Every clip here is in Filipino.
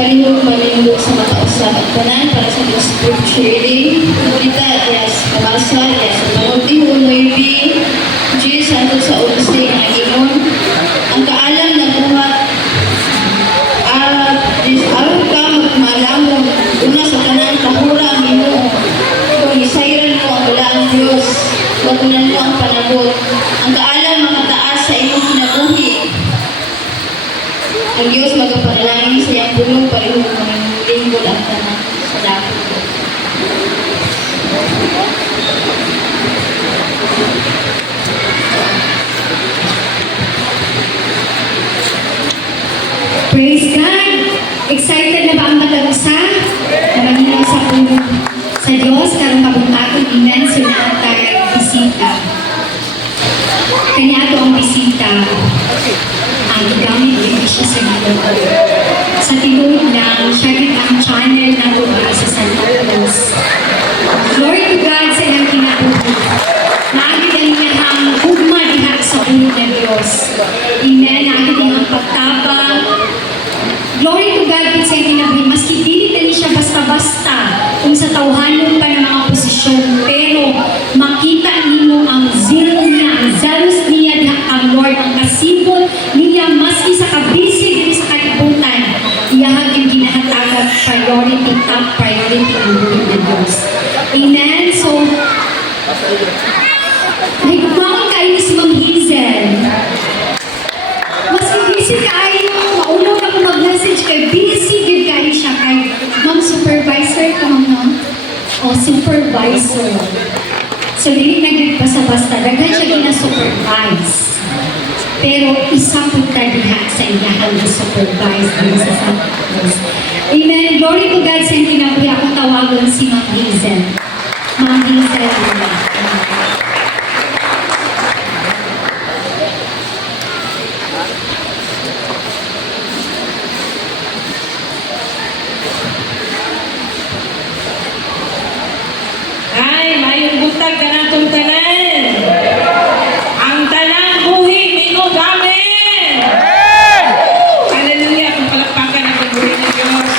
palihog sa matausap at tanan para sa Diyos sharing. Ngunita, yes, kamarsa, yes, pangutihon, maybe, Jesus, santo sa ulisay ng Gingon. Ang kaalam na buhat, aron ka magmalamon, una sa tanan, kahura ang Ginoo. Kung isayran mo ang walaang Diyos, wagunan mo ang panagot. Ang kaalam makataas sa imong kinabuhi. Ang Diyos magapanalangin sa iyang pulong parehong mga lingkod ang tanan sa dapit. Praise God! Excited na ba ang matag-usa? Namaninaw sa pulong sa Diyos, karong kabuntaton inan sila tayo bisita. Kanya ito ang bisita. Ang gamit din siya sa Ginoo. Sa tinuod lang, siya din ang channel na buhay sa Santa Cruz. Glory to God sa ilang kinabuhi. Naagid ang niyahang hugma diha sa ulog ng Diyos. Amen. Naagid ang pagtabang. Glory to God kung sa kinabuhi. Maski dili na siya basta-basta kung sa tawhanon pa ng mga posisyon. Pero makita nimo ang zeal niya, ang zealous niya diha ang Lord, ang kasibot niya maski sa kabisi dili sa kalibutan. Iyahag yung ginahatagan priority, top priority ang buhay ng Diyos. Amen? So, may gumawang kayo si Ma'am Hazel. Maski busy kayo, maulo na kung mag-message kayo, busy good kayo siya kay Ma'am Supervisor ka, Ma'am, no? O, Supervisor. So, dili naging basta-basta. Daghan siya gina-supervise. Pero isa po diha sa iyahan na supervise din sa Santa Cruz. Amen. Glory to God sa inyo na po akong tawagan si Ma'am Hazel. Ma'am Hazel. Ay, mayong butag ka na itong tanan. Ang tanan buhi, minod, amen! Hallelujah, kung palakpakan ang pagbuhi ng Diyos.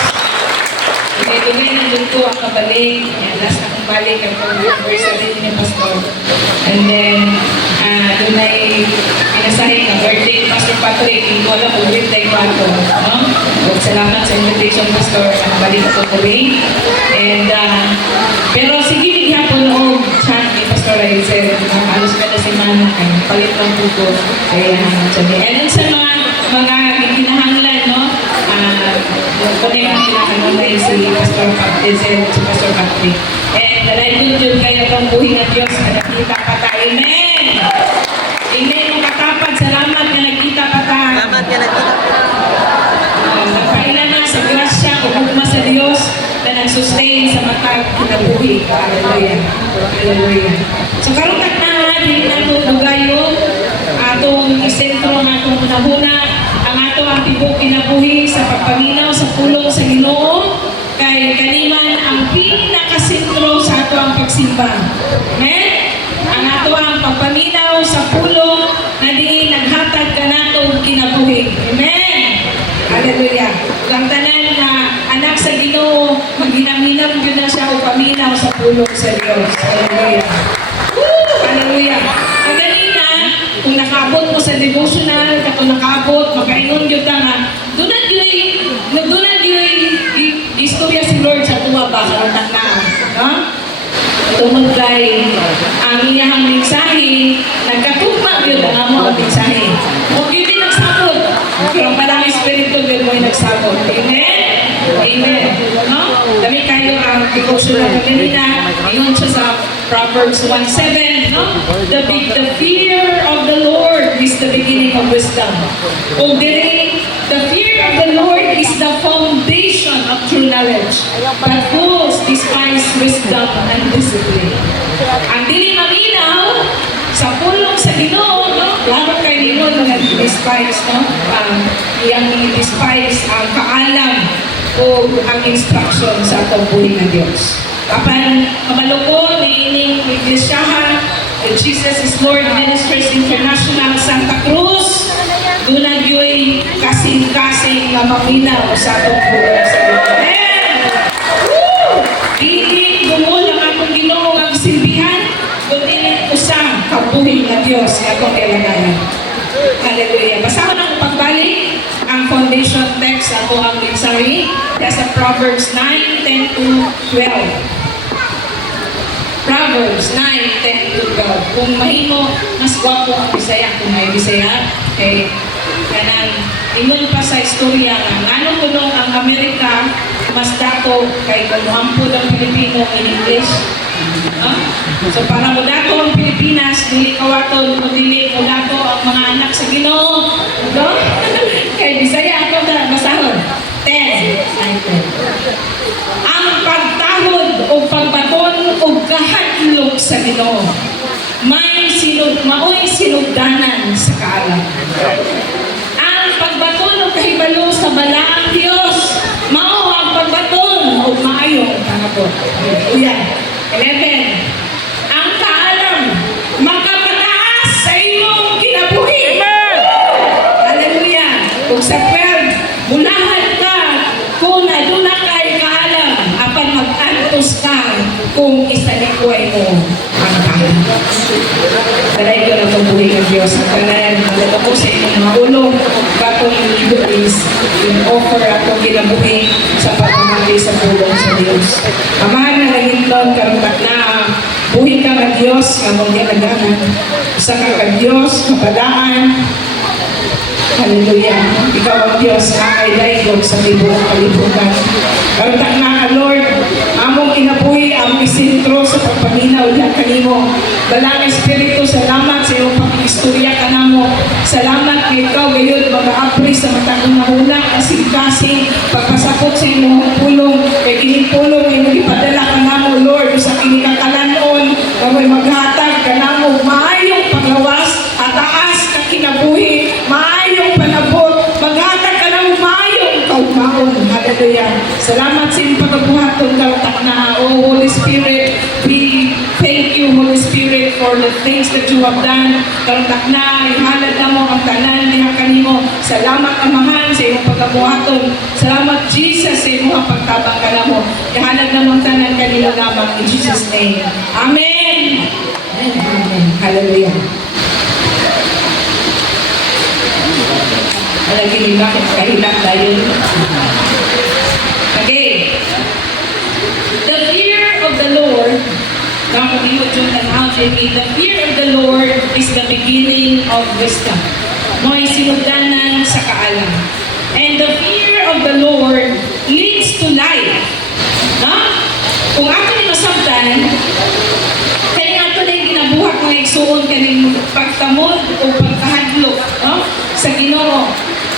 Tunay-tunay na doon ko ang kabalik. Yan, last akong balik ang anniversary ni Pastor. And then, doon ay pinasahin ka, birthday ni Pastor Patrick. Hindi ko alam kung birthday ko ako. No? Salamat sa invitation, Pastor. Balik ako tuloy. And, pero sige, hapon noong chat ni Pastor Raisel, halos kada semana kayo, palit ng puto, kaya sabi. And sa mga kinahanglan, no? Connect ang kinahanglan si Pastor Raisel, si Pastor Patrick. And nalayon yun kayo itong buhay ng Diyos na nakita pa tayo. Amen! Amen! Ang katapad, salamat na nagkita pa tayo. Salamat na nagkita pa tayo. Nagpailan na sa grasya, kumugma sa Diyos, na nag-sustain sa matag kinabuhi. Hallelujah. Hallelujah. So karon na din nato dugayon atong isentro ng atong nahuna ang ato ang tibok kinabuhi sa pagpaminaw sa pulong sa Ginoo kay kaniman ang pinakasentro sa ato ang pagsimba. Amen? Ang ato ang pagpaminaw sa pulong na di naghatag kanatong kinabuhi. Amen? Hallelujah. Ang tanan na anak sa Ginoo, maginaminam yun na siya o paminaw sa pulong sa Diyos. Hallelujah. Woo! Hallelujah. Kaganina, kung nakabot mo sa devotional, kung nakabot, makaingon yun ka nga, dunad yun istorya si Lord sa tuwa ba, karoon na. No? Tungod kay ang iyahang mensahe, nagkatugma yun ang among mensahe. Huwag yun din nagsabot. Pero palang Espiritu yun mo nagsabot. Amen? Amen. No? Dami kayo ang devotional kanina. Ingon siya sa Proverbs 1:7, no? The fear of the Lord is the beginning of wisdom. Kung diri, the fear of the Lord is the foundation of true knowledge. But fools despise wisdom and discipline. Ang dili maminaw sa pulong sa Ginoo, no? Lalo kay Ginoo na despise, no? Iyang despise ang kaalam o ang instruction sa atong buhay ng Diyos. Kapan kamalukon ni ining Iglesia, the Jesus is Lord Ministries International Santa Cruz, Dunag yo'y kasing-kasing nga maminaw sa atong buhay sa Ginoo. Amen! Woo! Dili bumol ang atong Ginoo nga silbihan, kundi usa kabuhi nga Dios nga atong kailangan. Hallelujah. Basahon ang pagbalik ang foundation text sa ako ang mensahe sa Proverbs 9:10 to 12. Proverbs 9:10 to 12. Kung mahimo, mas gwapo ang Bisaya. Kung may Bisaya, kanang ingon pa sa istorya nga ngano kuno ang Amerika mas dato kay kumuhampod ang Pilipino in English. So para mo dato ang Pilipinas, dili kawaton o dili mo dato ang mga anak sa Ginoo. No? Kay Bisaya ako na basahon. 10. Ang pagtahod o pagbaton o kahadlok sa Ginoo mao'y sinugdanan sa kaalam. Ang pagbaton o kahibalo sa balaang Dios mao ang pagbaton o maayong panabot. Hallelujah. 11. Ang kaalam makapataas sa imong kinabuhi. Hallelujah. Kung sa 12, bulahan ka kung aduna kay kaalam apan mag-antos ka kung isalikuay mo ang kaalam. Taray ko na itong buhay ng Diyos sa kanan. Malito ko sa inyong mga ulo. Bakong libo is in-offer atong ginabuhi sa pagmamali sa pulong sa Diyos. Amahan na nagintlon, karutak na buhay ka ng Diyos nga mong ginaganan. Sa kaka-Diyos, kapadaan. Hallelujah. Ikaw ang Diyos nga ay daigod sa libong kalibutan. Karutak na Lord, among kinabuhi, among isintro sa pagpaminaw diyan kanimo. Dalang Espiritu, salamat sa iyong pag-istorya ka namo. Salamat kay ikaw gayud mag-aapri sa matang nahuna kasing-kasing pagpasapot sa imong pulong kay kining pulong imong ipadala ka namo Lord sa kining kakalanon nga may maghatag ka namo maayong panglawas at taas ka kinabuhi, maayong panabot, maghatag ka namo maayong kaugmaon. Hallelujah. Salamat sa iyong pagkabuhaton karutak na. Oh Holy Spirit, we thank you Holy Spirit for the things that you have done. Karutak na, ihalad na mo ang tanan niya kanimo. Salamat Amahan sa iyong pagkabuhaton. Salamat Jesus sa iyong pagtabang ka na mo. Ihalad na mo ang tanan kanimo lamang in Jesus' name. Amen. Amen. Hallelujah. Alagin bakit kahilak tayo? Okay. The fear of the Lord, the fear of the Lord is the beginning of wisdom. Mo'y sinugdanan sa kaalam. And the fear of the Lord leads to life. No? Kung ato ni masabtan, kaya nga ito na yung ginabuhat ng igsuon kaning pagtamod o pagkahadlok, no? Sa Ginoo.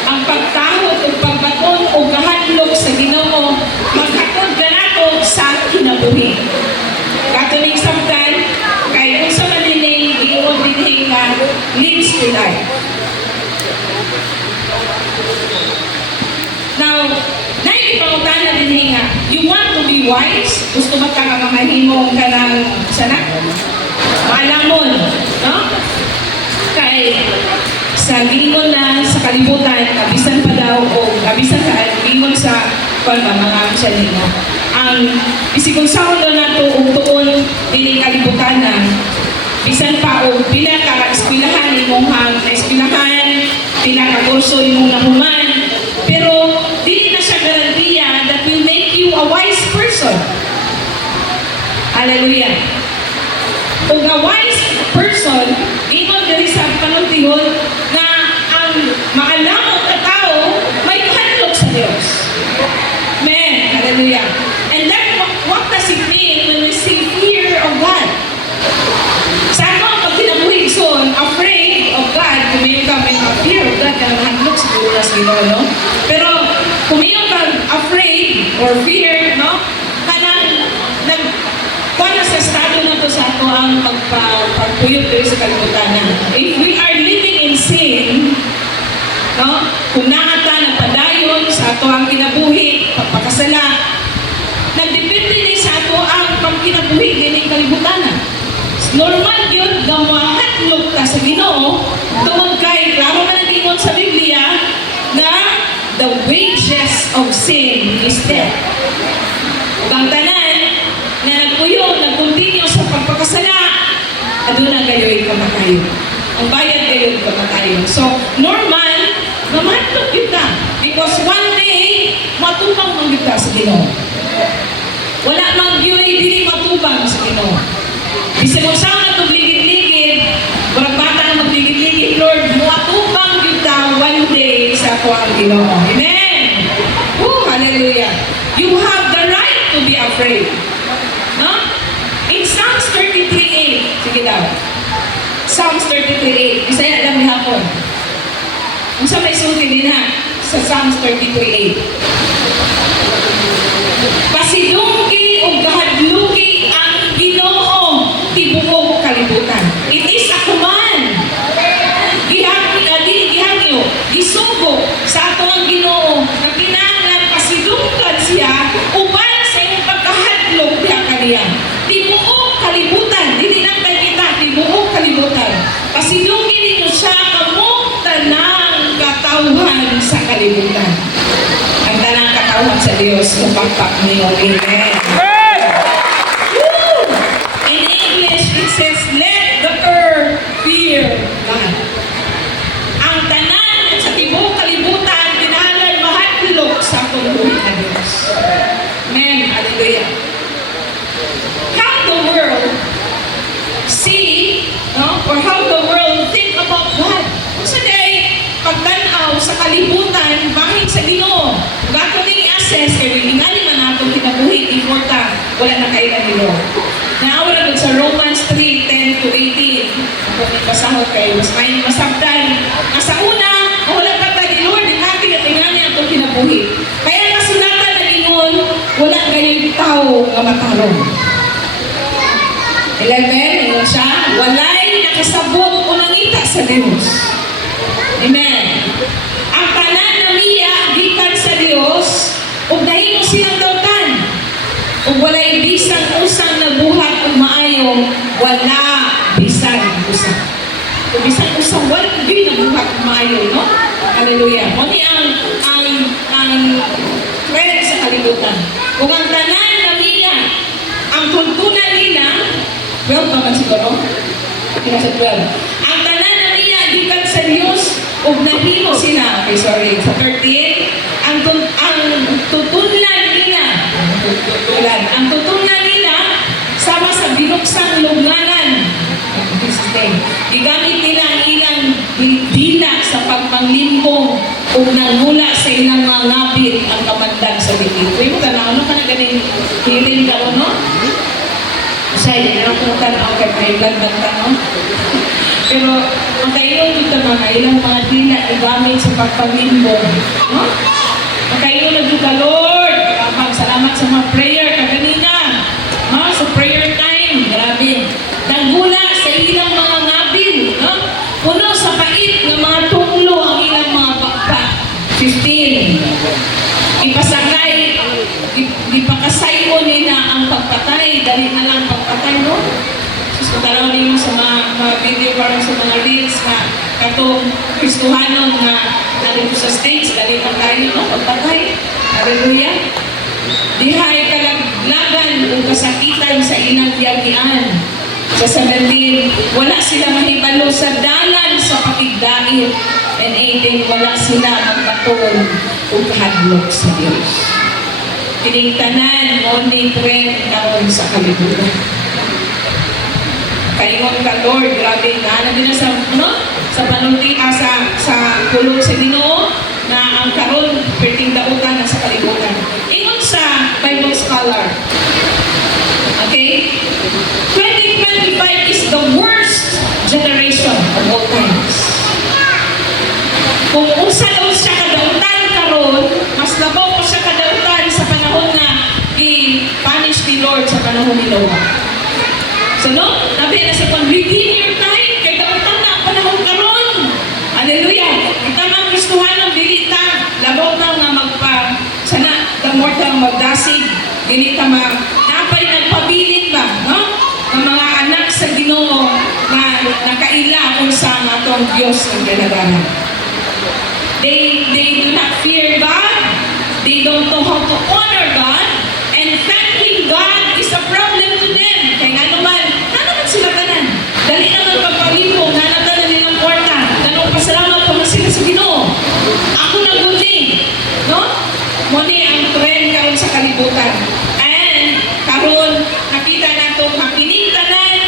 Ang pagtahod o pagbaton o kahadlok sa Ginoo, maghatod ka nato sa kinabuhi. Katuning sabtan, kay kung sa manining, iyon din nga leads to life. Now, naipangutana din nga, you want to be wise? Gusto mo ka mga himong ka ng sana? Maalamon, no? Kay sa gingon na sa kalibutan, kabisan pa daw o kabisan sa gingon sa mga siya mo. Ang bisikong sahod na ito tuon din kalibutan na bisan pa o pila ka eskwelahan imong hang eskwelahan, pila ka kurso imong nahuman, pero dili na siya garantiya that will make you a wise person. Hallelujah. Kung a wise person, ingon diri sa panultihon na ang maalamot na tao may kahadlok sa Dios. Amen. Hallelujah. And then, what does it mean when we say fear of God? Sa ako, pag kinabuhi son, afraid of God, kumiyon ka may fear of God, kaya mahadlok siguro na sa Ginoo, no? Pero, kumiyon ka afraid or fear, no? Kung sa estado na to sa ako ang pagpuyot dito sa kalibutan. If we are living in sin, no? Kung naata, nagpadayon sa ato ang kinabuhi, pagpakasala, nagdepende din sa ato ang pagkinabuhi din ng kalibutan. Normal yun, gamahatlog ka sa Ginoo, tungod kay, klaro na naging ingon sa Biblia na the wages of sin is death. Ug ang tanan na nagpuyo, nagkontinue sa pagpakasala, aduna gayoy kamatayon. Ang bayad gayoy kamatayon. So, normal, mamatlog yun ka. Because one day, matubang man yun ka sa Ginoo. Wala magyoy, dili matubang sa Ginoo. Bisan mo sa itong ligid-ligid, barang bata na magligid-ligid, Lord, matubang yun ka one day sa ako ang Ginoo. Amen! Woo! Hallelujah! You have the right to be afraid. No? In Psalms 33:8, sige daw. Psalms 33:8. Bisaya lang ni hapon. Kung sa may sulti din ha, sa Psalms 33:8. Pasidungki o gahadluki ang Ginoo tibuok kalibutan. It is a command. Gihangyo, gisugo sa ato ang Ginoo na kinahanglan pasidungkan siya uban sa iyong pagkahadlok diha kaniya. Tibuok kalibutan, dili lang tayo kita, tibuok kalibutan. Pasidungin ninyo siya kamo tanang katawhan sa kalibutan. Ang tanang katawhan sa Dios, mapagpak niyo. Amen. Woo! In English, it says, let the earth fear God. Ang tanan sa tibuok kalibutan, kinahanglan mahadlok sa pagbuhi na Dios. Amen. Hallelujah. How the world see, no, or how the world think about God. So today, pagtanaw sa kalibutan, bahin sa Ginoo, bago ning assess, kaya ingali man natin kinabuhi, importa, wala na kayo ni Lord. Naawala dun sa Romans 3:10 to 18. Kung ipasahod kayo, mas may masabdan. Sa una, wala pa tayo ni Lord, ingali ang kinabuhi. Kaya kasulatan na ingon, wala kayo tao nga matarong. 11, yun siya, walay nakasabot o nangita sa Diyos. Amen. Ang tanan na miya, gikan sa Diyos, ug dahil mo silang dautan, ug walay bisang usang na buhat ug maayo, wala bisang usang. Ug bisang usang, wala din na buhat ug maayo, no? Hallelujah. Muni ang trend sa kalibutan. Ug ang tanan na miya, ang tuntunan nila, 12 naman siguro. Kaya sa 12. Ang tanan na niya, gikan sa Diyos, ug nahimo sila. Okay, sorry. Sa 13, ang tutunan nila, ang tutunan nila, sama sa binuksang lugnanan. Gigamit nila ang ilang dila sa pagpanglimbong ug nangula sa ilang mga ngapit ang kamandag sa bibig. Uy mo ka na, ano ka na ganing healing ka no? Saya na ako tanaw kay may blood bang tanaw. Pero makailong dito mga ilang mga dila igamit sa pagpanglimbong. No? Makailong na dito, Lord. Salamat sa mga prayer kaganina. Sa prayer time. Grabe. Nanggula sa ilang mga ngabil. No? Puno sa pait ng mga tunglo ang ilang mga bakpak. 15. Ipasakay, ipakasayo nila ang pagpatay. Dali na lang pagpatay, no? So, taraw ninyo sa mga video parang sa mga reels na katong Kristohanon na narito sa stage, dali lang tayo, no? Pagpatay. Hallelujah. Dihay kalaglagan o kasakitan sa ilang yagian. Sa 17, wala sila mahibalo sa dalan sa pakigdait. And 18, wala sila magpatol o kahadlok sa Diyos. Kiningtanan mo ni trend karon sa kalibutan. Kaingon ka, Lord, grabe na din na sa, no? Sa panunti, sa kulong sa Ginoo, na ang karon perting dautan na sa kalibutan. Ingon sa Bible scholar, okay? 2025 is the worst generation of all times. Kung usa-us siya kadautan karon, mas labaw pa siya kadautan sa panahon na i-punish ni Lord sa panahon ni Noah. So no, nabi na sa pag-redeem your time, kay dautan na ang panahon karon. Hallelujah! Kita mga Kristohanon, dili ta labaw na nga sana the more ta magdasig, dili ta napay nagpabilin ba, no? Ng mga anak sa Ginoo na nakaila kung sa atong Diyos ng ganagaran. They do not fear God. They don't know how to honor God. And thanking God is a problem to them. Kaya nga naman sila tanan. Dali naman pagpalibong, nanatanan nilang kwarta. Ganong pasalamat pa man sila sa Ginoo. Ako na buti. No? Muni ang trend karon sa kalibutan. And karon nakita nato makinitanan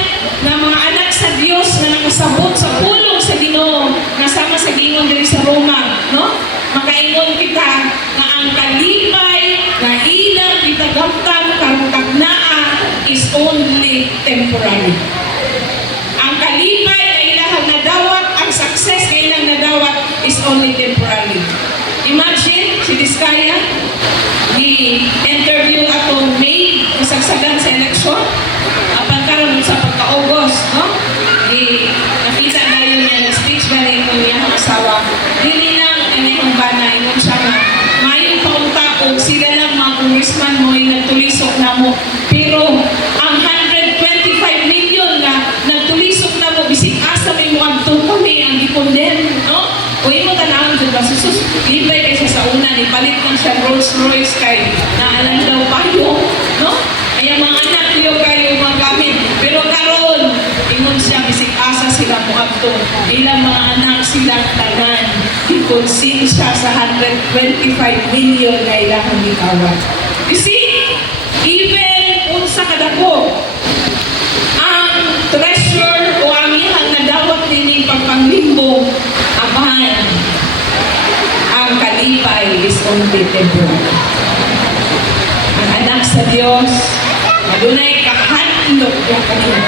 na mga anak sa Dios na nakasabot sa pulong sa Ginoo, nasama sa gingon diri sa Roma, no? Makaingon kita na ang kalipay na ilang kita gamtan karong kagnaa is only temporary. Ang kalipay na ilahang nadawat, ang success na ilang nadawat is only temporary. Imagine si Diskaya, i-interview atong May, kasagsagan sa eleksyon, apan karon sa pagka-August, no? Nakita na yun niya, nag-speech na rin yung iyang asawa. Dili lang, yung bana, ingon siya nga, mayong pauntaog, sila lang mga congressman mo yung nagtulisok na mo. Pero ang 125 million na nagtulisok na mo, bisig asa may mukhang kami ang gikondem, no? O yung mga tanahang dyan ba, susus, libay kayo sa una, ipalit lang siya Rolls Royce kay naalang daw payo, no? Ay mga anak niyo kayo mga gamit. Pero karon, ingon siya, bisig asa sila muabto. Ilang mga anak silang tanan, ikonsensya sa 125 million na ilang gikawat. You see, even unsa kadako, ang treasure o ang ihang nadawat nining pagpanglimbong, abahan, ang kalipay is only temporary. Ang anak sa Diyos, adunay kahadlok yung kanila.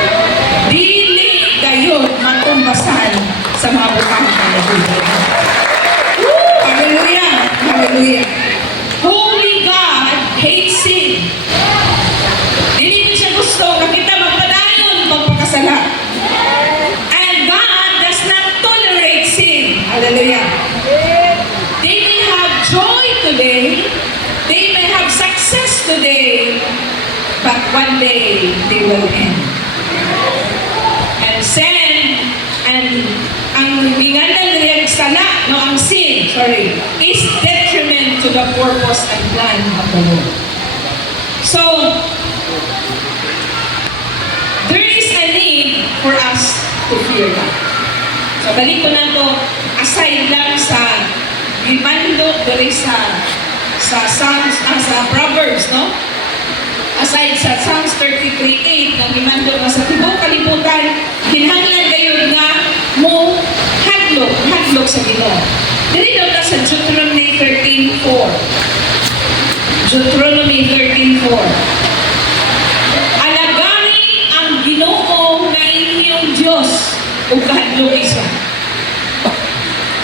Dili gayon matumbasan sa mga bukang kanabuhay. Hallelujah! Hallelujah! Holy God hates sin. Dili niya siya gusto na kita magpadayon pagpakasala. And God does not tolerate sin. Hallelujah! They may have joy today, they may have success today, but one day they will end. And sin, and ang inganan nila sala, no, ang sin, is detriment to the purpose and plan of the Lord. So, there is a need for us to fear God. So, balik ko na to, aside lang sa limando dali sa Psalms, sa Proverbs, no? Aside sa Psalms 33:8 na limando nga sa tibok kalibutan, kinahanglan gayon nga mo hadlok sa Ginoo. Dili daw ta sa Deuteronomy 13:4. Deuteronomy 13:4. Alagani ang Ginoo nga inyong Dios ug kahadlok siya.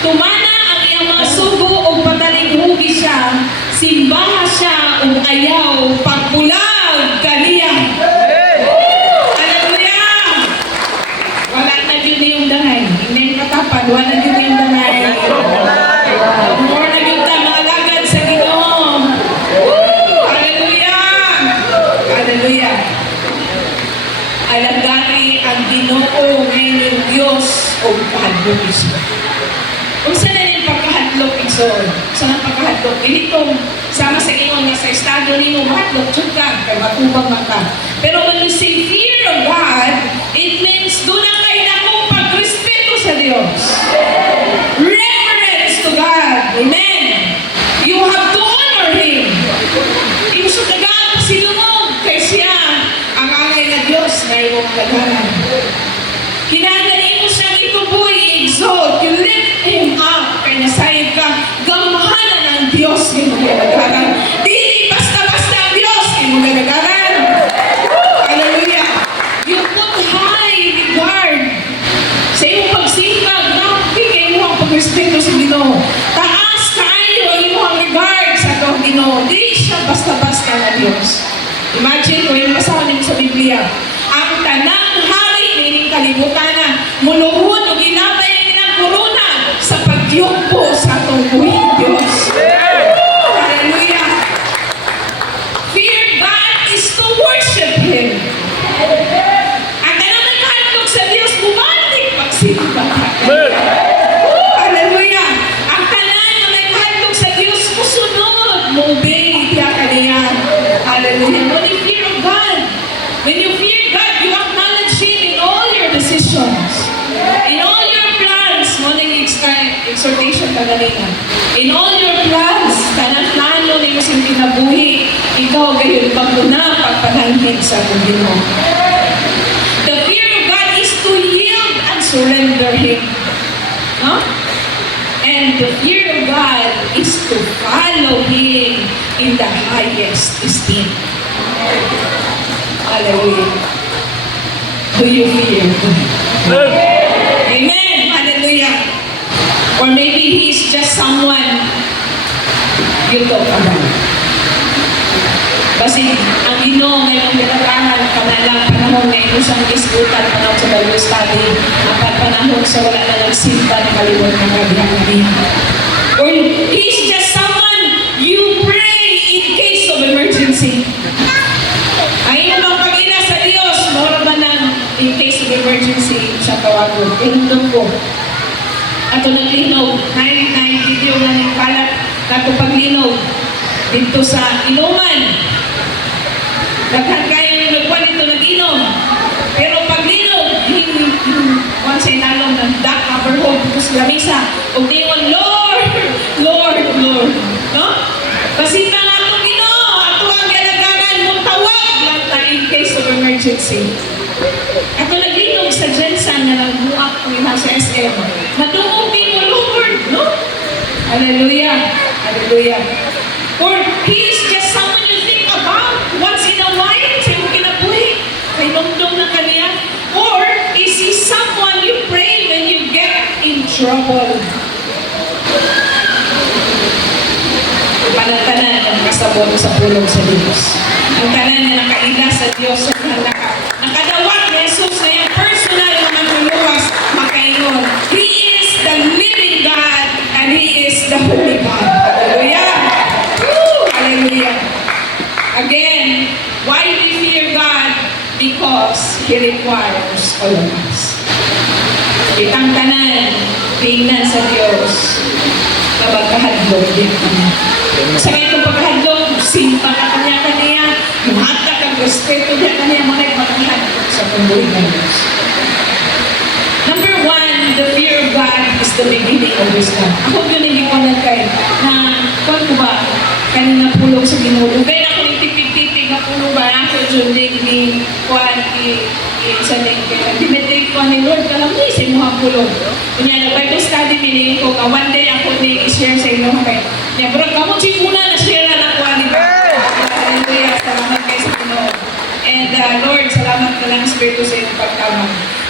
Tumana ang iyang mga sugo ug patalinghugi siya, simbaha siya ug ayaw pagbulag kaniya. Hallelujah! Wala na yun yung dangay. Hindi patapan, wala na yun yung dangay. More na yun ta mga lagad sa Ginoo. Hallelujah! Hallelujah! Alagani ang Ginoo ngayon Diyos o kahadlok siya. Kung saan na yung pagkahadlok igsoon, saan ang pagkahadlok? Initong sama sa inyo nga sa estado ninyo, mahadlok, tiyog ka, kaya matubang maka. Pero when you say fear of God, it means doon na kayo na kong pagrespeto sa Diyos. Reverence to God. Amen. You have to honor Him. Inusudagaan pa silungog kay siya ang angay na Diyos na iyong kagaran. Kinagaling mo siyang ituboy, exalt, you lift Him up, kaya nasayag ka, gamahanan ng Diyos, yung magalagaran. Dili basta-basta ang Diyos, yung magalagaran. Hallelujah! You put high regard sa iyong pagsipag, kayo mo ang pag-respeto sa Ginoo. Taas kayo ang iyong regard sa itong Ginoo. Dili siya basta-basta na Diyos. Imagine ko yung basahan mo sa Biblia. Ang tanang hari nining kalibutan na muluhod o ginabay ang ilang korona sa pagyukbo sa atong buhing Diyos. Hallelujah! Fear God is to worship Him. Ang tanang nagkahandog sa Diyos, bumantik pagsimba. Hallelujah! Ang tanan Hallelujah. When you fear of God, when you fear God, you acknowledge Him in all your decisions, in all your plans. Morning exhortation kaganina. In all your plans, tanan-plano ni mo siyang kinabuhi, ikaw gayon pagmuna pagpananghin sa Panginoon. The fear of God is to yield and surrender Him. No? And the fear of God is to follow Him in the highest esteem. Hallelujah. Do you fear God? Amen. Hallelujah. Or maybe He's just someone you talk about. Kasi ang Ginoo ngayong ginagahan kanalang panahon ngayon siyang isgutan panahon sa Bible study ang panahon sa wala na nagsimba ng kalimot ng kabihan. Or He's just someone you pray in case of emergency. Ang inyong pag-ina sa Diyos, mura ba ng in case of emergency siya tawagon. Tinundong ko. Ato naglinog, video nga ng kalat na paglinog dito sa inuman. Daghan kayo yung nagwan ito nag-inom. Pero paglinog, once ay nalong ng duck coverhold dito sa lamisa, o ngayon, Lord, Lord, Lord. No? Pasita nga itong Ginoo, ato ang galagaran mo, tawag lang tayo in case of emergency. Ato naglinog sa Jensen na nagbuak ng ilang sa SM. Matungugin mo, Lord, no? Hallelujah. Hallelujah. Or He's just someone you think about once in a while sa iyong kinabuhi. Kay nungdong na kaniya. Or is He someone you pray when you get in trouble? Panatanan ang kasabot sa pulong sa Diyos. Ang tanan niya nakaila sa Diyos sa nakadawat ni Jesus na yung personal na maguluwas makaingon. He is the living God and He is the Holy God. Hallelujah! Woo! Hallelujah! Again, why we fear God? Because He requires all of us. Itang tanan, tingnan sa Diyos na magkahadlong din kami. Sa itong pagkahadlong, simpa ka kanya-kanya, mahata kang respeto niya kanya, mga magkahadlong sa pambuhay ng Diyos. Number one, the fear of God is the beginning of wisdom. Ako yun hindi ko nagkay na, kung ko ba, kanina pulong sa Ginoo. Kaya ako yung tipig-tipig na pulong ba, ako yun ni Juan, sa lingkid. Dimitri ko ni Lord, kalam ni sa mga pulong. Kunya na Bible study meaning ko, one day ako ni i-share sa inyo kay. Nya bro, kamo si muna na share na ko ni. Hallelujah, salamat kay sa Ginoo. And Lord, salamat ka lang Espiritu sa iyong pagtama.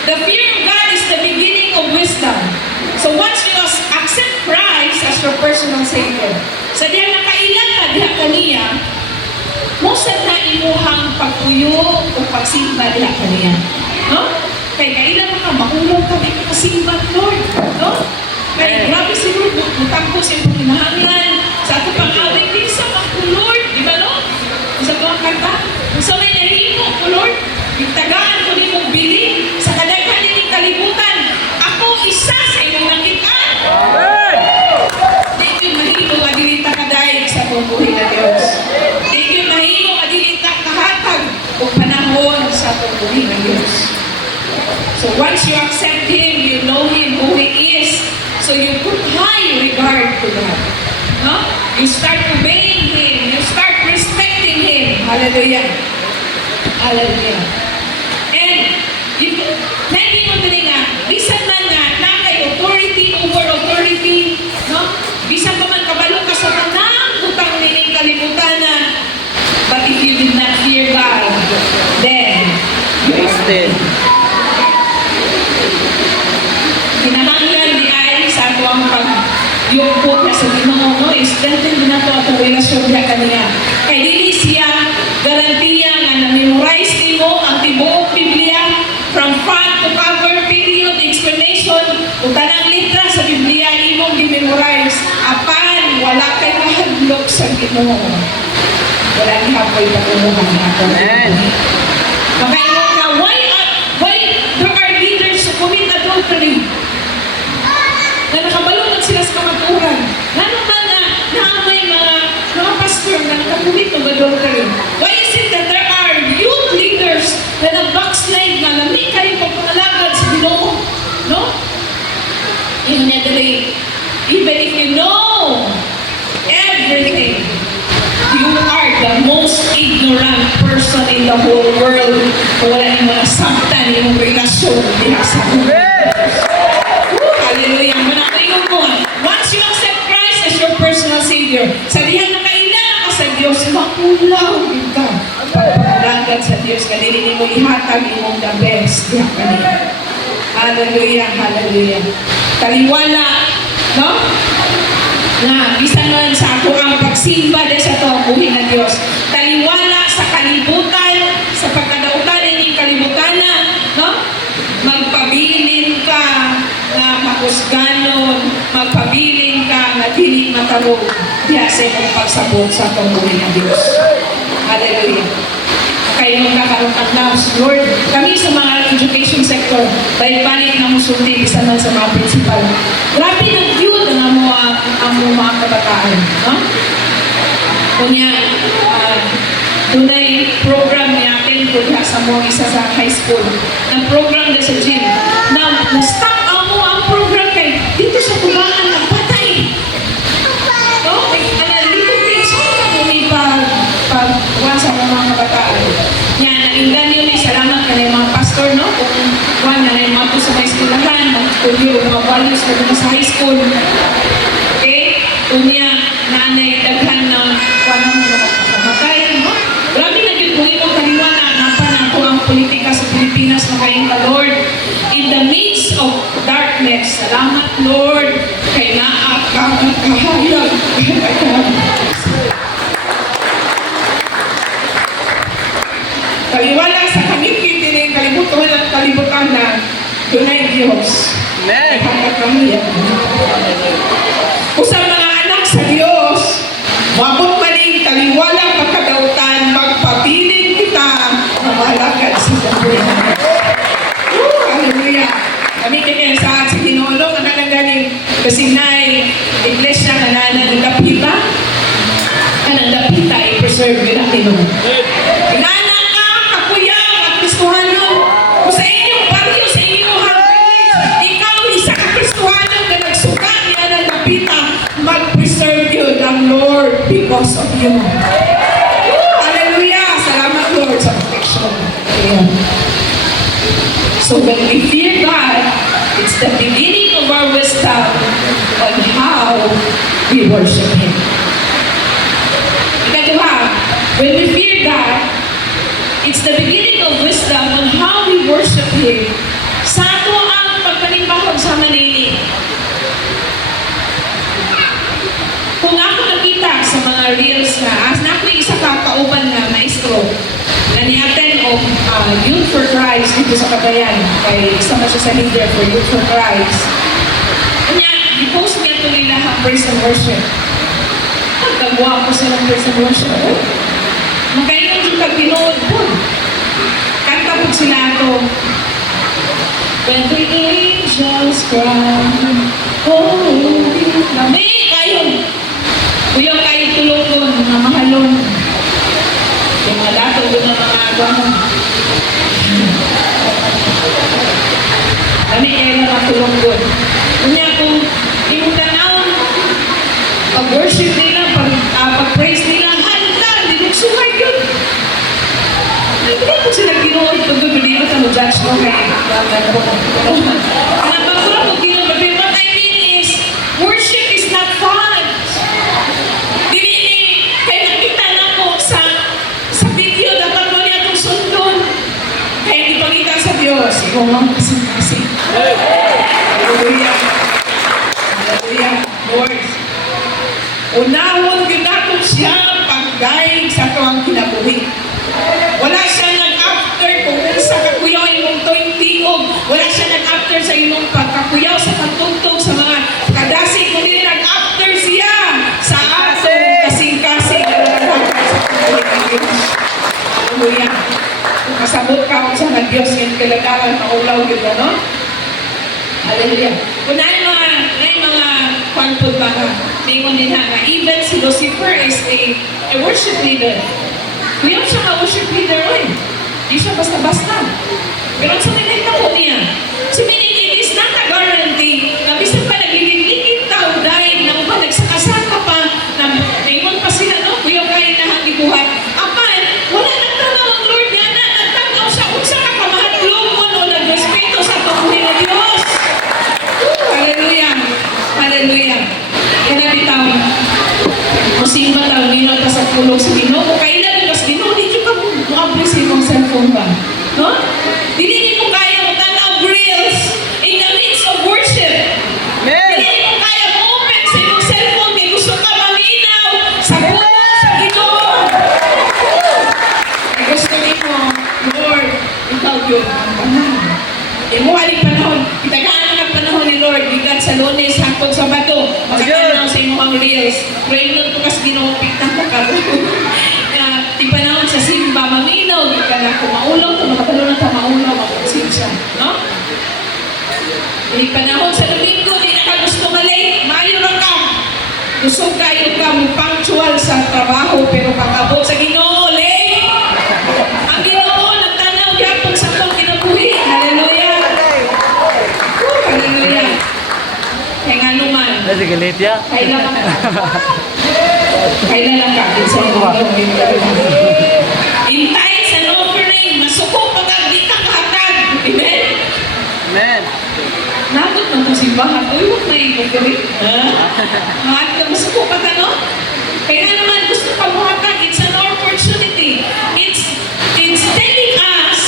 The fear of God is the beginning of wisdom. So once you accept Christ as your personal Savior, sa diyan nakailan ka diha kaniya, mosad na imuhang pagpuyo o pagsimba diha kaniya. No? Kay kailan ka maulong ka di ka kasimba Lord, no? Kay grabe si Lord, butang ko sa iyong hinahanglan, sa ato pang-away, di sa mga Lord, di ba no? Sa mga kanta, sa may nahimo ko Lord, itagaan ko ni mong bili, sa kadaghan nining kalibutan, ako isa sa iyong nakitaan. Di yun mahimo adilita kaday sa pambuhay na Diyos. Di yun mahimo adilita kahatag o panahon sa pambuhay na Diyos. So once you accept Him, you know Him, who He is, so you put high regard to God. No? You start obeying Him, you start respecting Him. Hallelujah. Hallelujah. And maybe mo nga, bisan man nga, na kay authority over authority, no? Bisan pa man kabalo ka sa tanang utang nining kalimutan na, but if you did not fear God, then you are dead. Kinahanglan di ay sa ato ang pag-yukot na sa Ginoo, no? Strengthen din nato atong relasyon niya kaniya. Kay dili siya garantiya nga na-memorize nimo ang tibuok Biblia from front to cover, period, explanation, o tanang litra sa Biblia imong gi-memorize. Apan wala kay kahadlok sa Ginoo. Wala ni hapoy patunguhan nato. Amen. Makaingon ka, why there are leaders who commit adultery? Na nakabalunod sila sa kamaturan. Lalo man na naamay mga pastor na nakakumit ng adultery. Why is it actually, even if you know everything, you are the most ignorant person in the whole world. Wala yung mga saktan, yung relasyon niya sa hallelujah. Manakayon mo. Once you accept Christ as your personal Savior, sa dihang nakailangan ka sa Diyos, makulaw ka. Pagpapalagad sa Diyos, kanilin mo ihatag imong the best. Diyan kanina. Hallelujah, hallelujah. Taliwala, no? Na, bisan man sa ako ang pagsimba din sa ito ang buhay na Diyos. Taliwala sa kalibutan, sa pagkadautan inyong kalibutan na, no? Magpabilin ka na makusganon, magpabilin ka na dili matarong diya sa imong pagsabot sa itong buhay na Diyos. Hallelujah. Kayo nung nakaroon ng loves, Lord, kami sa mga education sector, balik-balik na musulti, isa man sa mga principal. Grabe ng yun ang mga kabataan. No? Kunya, tunay program natin kung sa mga isa sa high school. Ang program na sa gym. Na-stop ang program kay dito sa kubangan ng patay. No? Dito pinso kami pag-kuhan sa mga kabataan. Yan, nainggan yun eh. Salamat ka na yung mga pastor, no? Kung kuhan na yung mga po sa mga eskulahan, mga values na doon sa high school. Okay? Kunya, nanay, daghan ng kuhan ng mga kamatay, no? Grabe na yun kung imong kaliwana, napan ako ang politika sa Pilipinas na kayong ka, Lord. In the midst of darkness, salamat, Lord, kay naakang kahayag. Kaliwala sa kamipin din kalibutan na tunay Diyos. Amen. Kung sa mga anak sa Diyos, mabot maning kaliwala pagkadautan, magpabilin kita na malagad sa buhay. Hallelujah. Kami kanya sa Ginoo ang nanagaling kasinay iglesia na ng dapita. Kanang dapita i-preserve yun ang Ginoo. Ingana ka, kakuyang at Kristohanon. Kung sa inyong baryo, sa inyong village, ikaw isa ka Kristohanon na nagsukat niya ng dapita, mag-preserve yun ang Lord because of you. Hallelujah! Salamat Lord sa protection. Amen. So when we fear God, it's the beginning of our wisdom on how we worship Him. Ikatuha, when we fear God, it's the beginning of wisdom on how we worship Him. Sa ato ang pagpanimbahog sa manini. Kung ako nakita sa mga reels na, as na ako isa kauban na maestro, na ni-attend of Youth for Christ dito sa Cagayan, kay isa mo siya sa leader for Youth for Christ. Kanya, i-post niya ito nila praise and worship. Magkagwa ko sila ng praise and worship. Magayon yung pag-binood po. Kanta po sila ito. When the angels cry, holy, lami kayo. Kuya kayo tulungon, mga mahalon. Yung mga dato doon ng mga agawang. Lami kayo na matulungon. Kunya kung yung tanawon, pag-worship nila, pag-praise nila, handa, dinugsuhay yun. Hindi ko sila ginoon ito doon, hindi ko tanong judge mo kay Anabagura ko ginoon, but what I mean is, worship is not fun. Dili kaya nakita na po sa video, dapat mo niya itong sundon. Kaya ipangita sa Diyos, ikaw ang kasing-kasing. Hallelujah. Hallelujah. Lord. Unahon ginato siya pagdaig sa tuwang kinabuhi. Wala siya nag-after kung sa kakuyaw imong tuwing-tingog. Wala siya nag-after sa imong pagkakuyaw sa pagtugtog sa mga kadasig. Kundi nag-after siya sa atong kasing-kasing na nag-after sa kakuyaw ng Diyos. Hallelujah. Kung kasabot ka kung sa mga Diyos, yung kalagaran, maulaw yun, no? Hallelujah. Kung na yung mga kwanpod ba nga, mingon din na even si Lucifer is a worship leader. Kuya siya ka-worship leader rin. Di siya basta-basta. Pero sa minita po niya, si Minnie, it is not a guarantee na bisan pa naglilingli Ginoo, kung kailan kas Ginoo, di ka mo sa imong cellphone ba? No? Dili mo kaya mo tanaw reels in the midst of worship. Dili mo kaya mo open sa imong cellphone kay gusto ka maminaw sa buhay sa Ginoo. Kay gusto nimo, Lord, ikaw yun ang panahon. Imo aling panahon, itagaan ang panahon ni Lord, bigat sa Lunes hangtod sa Sabado, makatanaw sa imong reels. Pray Lord, tukas Ginoo pitang ka karon. Di panahon sa simba, maminaw, di ka na kumaulaw, kung makatulungan ka maulaw, makasin siya. No? Di panahon sa Domingo, di na ka gusto malay, maayo lang ka. Gusto kayo ka mo punctual sa trabaho, pero pag-abot sa Ginoo, late. Ang Ginoo, nagtanaw yapon sa itong kinabuhi. Hallelujah. Hallelujah. Kaya nga naman, Nasi galit ya? kailan lang ka, sa intay sa offering, masuko pag di ka kahatag. Amen? Men. Nagot man kung simbahan, uy, huwag na i-offering. Mahal ka, masuko pa ka, no? Kaya naman, gusto ka buhatag, it's an opportunity. It's telling us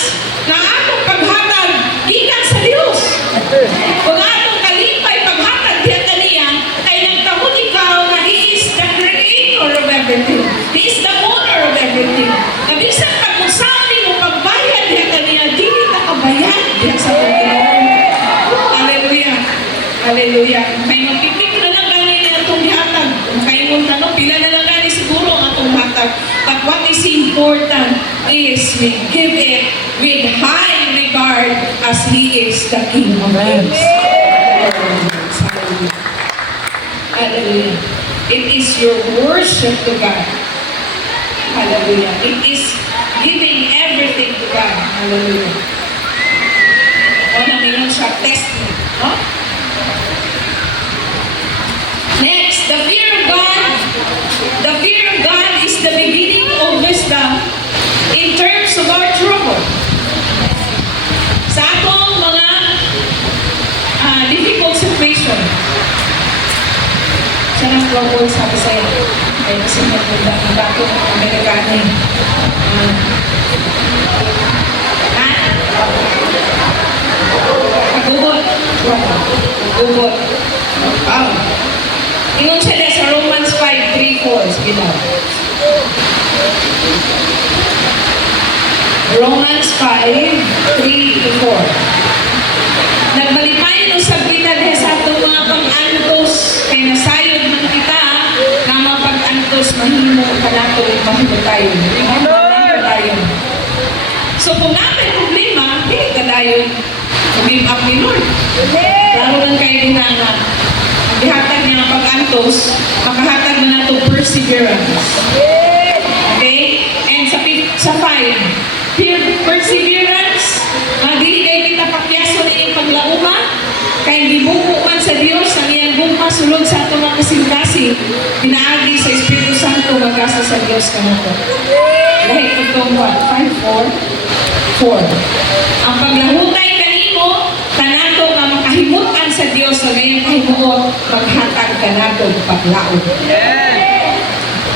na atong paghatag, gikan sa Diyos. Kung atong kalipay paghatag, diya kaniya, kay nagtahon ikaw na He is the creator of everything. He is the owner of everything. Nabisan pag kung saan mo pagbayad diya kaniya, dili ka kabayad diya sa Panginoon. Hallelujah. Hallelujah. May magpipik na lang gani niya itong hatag. Kaya mo tanong, pila na lang gani siguro ang atong hatag. But what is important is we give it with high regard as He is the King of Kings. Hallelujah. Hallelujah. It is your worship to God. Hallelujah. It is giving everything to God. Hallelujah. O namin siya testament. No? Next, the fear of God. The fear of God is the beginning of wisdom in terms of our trouble. Sa atong mga difficult situation. Siya ng trouble sabi sa'yo. Ay, kasi maganda ang dato ng Amerikano. Pagubot. Pagubot. Ingon siya sa Romans 5:3-4. Sige daw. Romans 5:3-4. Nagmalipay no sa kita dahil sa itong mga pag-antos kay nasayod man kita na mga pag-antos mahimo ka nato mahimo tayo. So kung namin problema, hindi ka tayo mag-give up ni Lord. Lalo lang kayo din na ang ihatag niya ng pag-antos, makahatag na nato perseverance. Okay? And sa 5, perseverance, magigay kita pakyaso na iyong paglauma, kaya gibuko man sa Diyos ang iyang guma sulod sa itong mga kasing-kasing, pinaagi sa Espiritu Santo magasa sa Diyos ka nato. Dahil itong 5:4. Ang paglahutay kanimo, kanato nga makahimutan sa Diyos sa gayang kahimuot, maghatag kanato paglaom.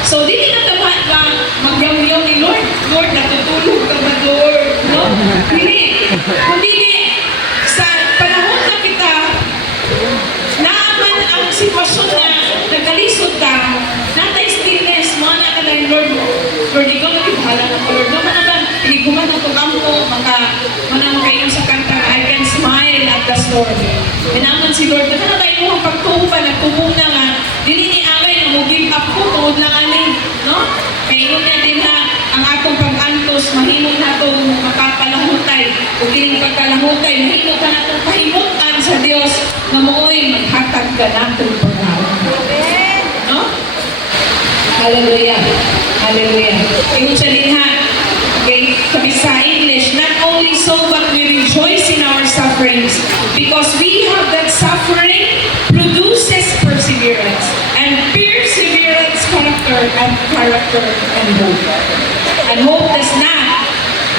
So, dili na tapat ba magyam-yam ni Lord? Lord, natutulog ka ba, Lord? No? Dili. Kundi sa panahon na kita, naaman ang sitwasyon na nagkalisod ka, natay stillness, mga nakalain, Lord, Lord, ikaw na kibahala na ko, Lord. Naman naman, iliguman ang tukampo, manang kayo sa kanta, I can smile at the storm. Naman si Lord, na tayo mo ang pagtuupan, nagtumuna nga, dili ni Amay, na mo give up ko, tuod na aning, no? Kaya yun na din na, ang akong pag-antos, mahimong na itong makapalahutay, o kiling pagkalahutay, mahimong ka na itong kahimutan sa Diyos, na mooy, maghatag ka na itong paglaon. No? Hallelujah. Hallelujah. Tingin siya din ha. Okay, sabi sa English, not only so, but we rejoice in our sufferings, because we have that suffering produces perseverance, and perseverance character and hope. And hope does not,